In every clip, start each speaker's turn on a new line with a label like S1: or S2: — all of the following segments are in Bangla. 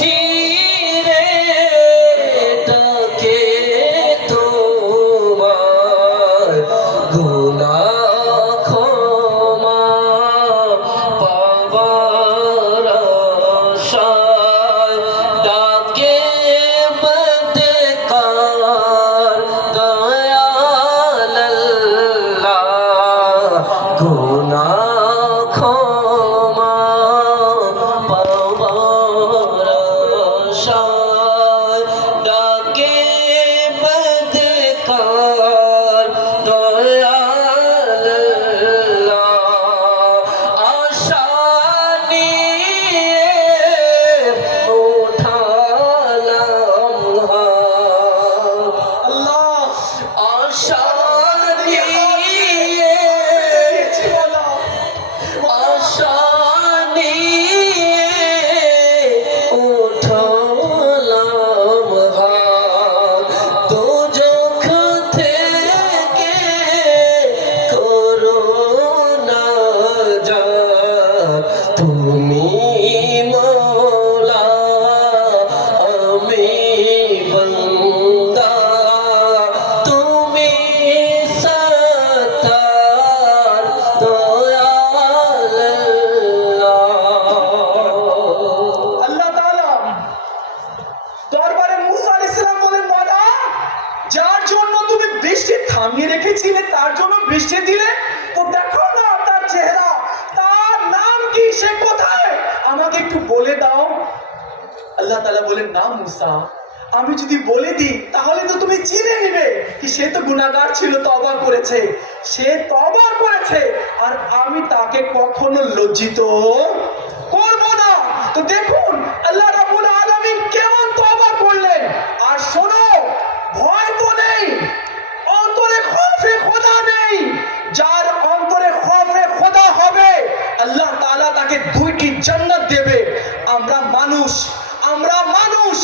S1: she shine. থামিয়ে তার জন্য বৃষ্টি দিলে? তো দেখো না তার চেহারা। তার নাম কি? সে কোথায়? আমাকে একটু বলে দাও। আল্লাহ তাআলা বলেন, না মুসা, আমি যদি বলে দিই, তাহলে তো তুমি চিনে নিবে কি সে তো গুনাহগার ছিল তবা করেছে। সে তবা করেছে, আর আমি তাকে কখনো লজ্জিত করব না। তো দেখুন, আল্লাহ রাব্বুল আলামিন কেমন তবা করলেন আর শোনো ভয় তো নেই অন্তরে খৌফে খোদা নেই যার অন্তরে খৌফে খোদা হবে আল্লাহ তাআলা তাকে দুইটি জান্নাত দেবে আমরা মানুষ আমরা মানুষ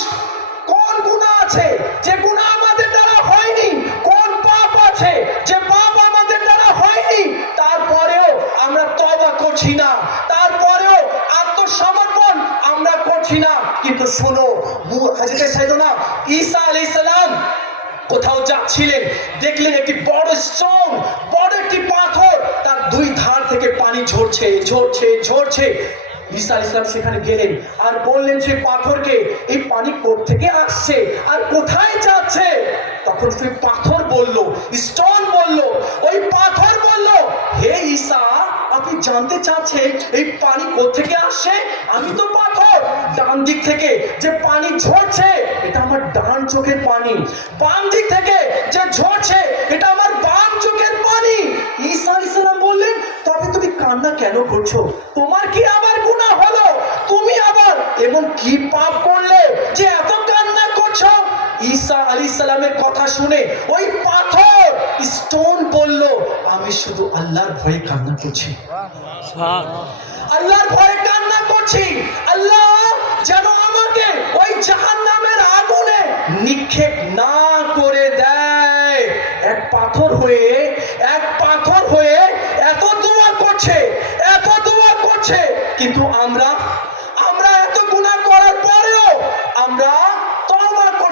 S1: কোন গুনাহ আছে যে গুনাহ আমাদের দ্বারা হয়নি, কোন পাপ আছে? যে পাপ আমাদের দ্বারা হয়নি, তারপরেও আমরা তওবা করছি না। তারপরেও আত্মসমর্পণ আমরা করছি না। কিন্তু শোনো হযরত সাইয়েদনা ঈসা আলাইহিস সালাম কোথাও যাচ্ছিলেন, দেখলেন একটি বড় স্টোন, বড় একটি পাথর, তার দুই ধার থেকে পানি ঝরছে ঝরছে ঝরছে। ঈসা আলাইহিস সালাম সেখানে গেলেন আর বললেন সেই পাথরকে এই পানি থেকে আসছে আর কোথায় যাচ্ছে? তখন সেই পাথর বলল, স্টোন বলল, ওই পাথর বলল, হে ঈসা, আপনি জানতে চাচ্ছেন এই পানি থেকে আসছে? আমি তো পাথর। ডান দিক থেকে যে পানি ঝরছে, এটা আমার ডান চোখের পানি। বাম দিক থেকে যে ঝরছে, এটা আমার বাম চোখের পানি। ঈসা আলাইহিস সালাম বললেন, তবে তুমি কান্না কেন করছ? তোমার কি আবার এমন কি পাপ করলে যে এত কান্না করছ? ঈসা আলী সালামের কথা শুনে ওই পাথর স্টোন বলল আমি শুধু আল্লাহর ভয়ে কান্না করছি। আল্লাহর ভয়ে কান্না করছি। আল্লাহ যেন আমাকে ওই জাহান্নামের আগুনে নিক্ষেপ না করে দেয়। এক পাথর হয়ে এক পাথর হয়ে এত দোয়া করছে এত দোয়া করছে। কিন্তু আমরা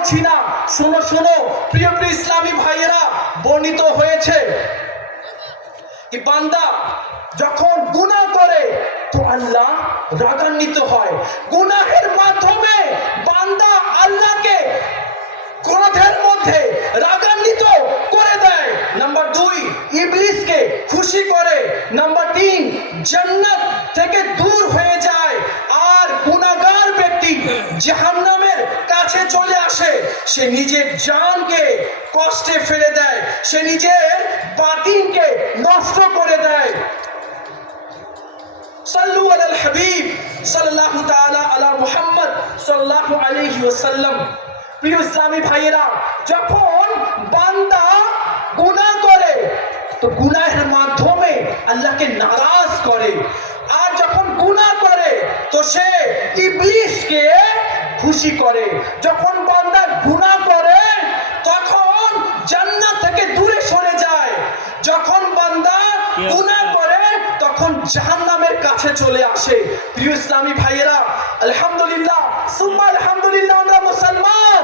S1: করছি না। শোনো শোনো, প্রিয় প্রিয় ইসলামী ভাইয়েরা, বর্ণিত হয়েছে বান্দা যখন গুনাহ করে, তো আল্লাহ রাগান্বিত হয়। গুনাহের মাধ্যমে বান্দা আল্লাহকে ক্রোধের মধ্যে রাগান্বিত করে দেয়। নাম্বার দুই, ইবলিসকে খুশি করে। নাম্বার তিন, জান্নাত থেকে দূর হয়ে যায় আর গুনাহগার ব্যক্তি জাহান্নামের কাছে চলে আসে সে নিজের জানকে কষ্টে ফেলে দেয়। সে নিজের বাতিনকে নষ্ট করে দেয়। সাল্লু আলাল হাবিব সাল্লাল্লাহু তাআলা আলা মুহাম্মদ সাল্লাল্লাহু আলাইহি ওয়াসাল্লাম। প্রিয় ইসলামী ভাইয়েরা, যখন বান্দা গুনাহ করে, তো গুনাহের মাধ্যমে আল্লাহকে নারাজ করে। আর যখন গুনাহ করে, তো সে ইবলিসকে খুশি করে যখন বান্দা গুণা করে তখন জান্নাত থেকে দূরে সরে যায়। যখন বান্দা গুণা করে তখন জাহান্নামের কাছে চলে আসে। প্রিয় ইসলামী ভাইয়েরা আলহামদুলিল্লাহ সুম্মা আলহামদুলিল্লাহ আমরা মুসলমান।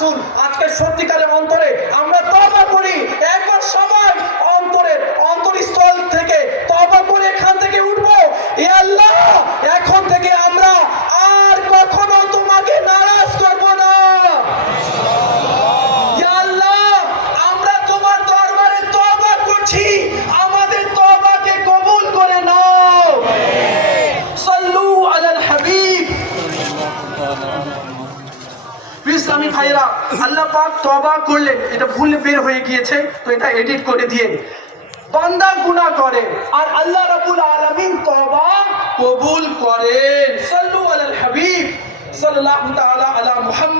S1: আসুন। আজকে সত্যিকারের অন্তরে আমরা তবা করি। একবার সবাই অন্তরের অন্তরস্থল থেকে তবা করে এখান থেকে উঠবো এ আল্লাহ এখন থেকে আমরা আর কখনো তোমাকে নারাজ করব না ইয়া আল্লাহ আমরা তোমার দরবারে তওবা করছি আমাদের তওবাকে কবুল করে নাও সাল্লু আলাল হাবিব ইসলামী ভাইরা আল্লাহ পাক তবা করলে এটা ভুল বের হয়ে গিয়েছে, তো এটা এডিট করে দিয়ে। বান্দা গুনা করে, আর আল্লাহ রাবুল আলমিন তবা কবুল করেন। সাল্লু আলাল হাবিব সাল্লাহ তালা আলা মুহাম্মদ।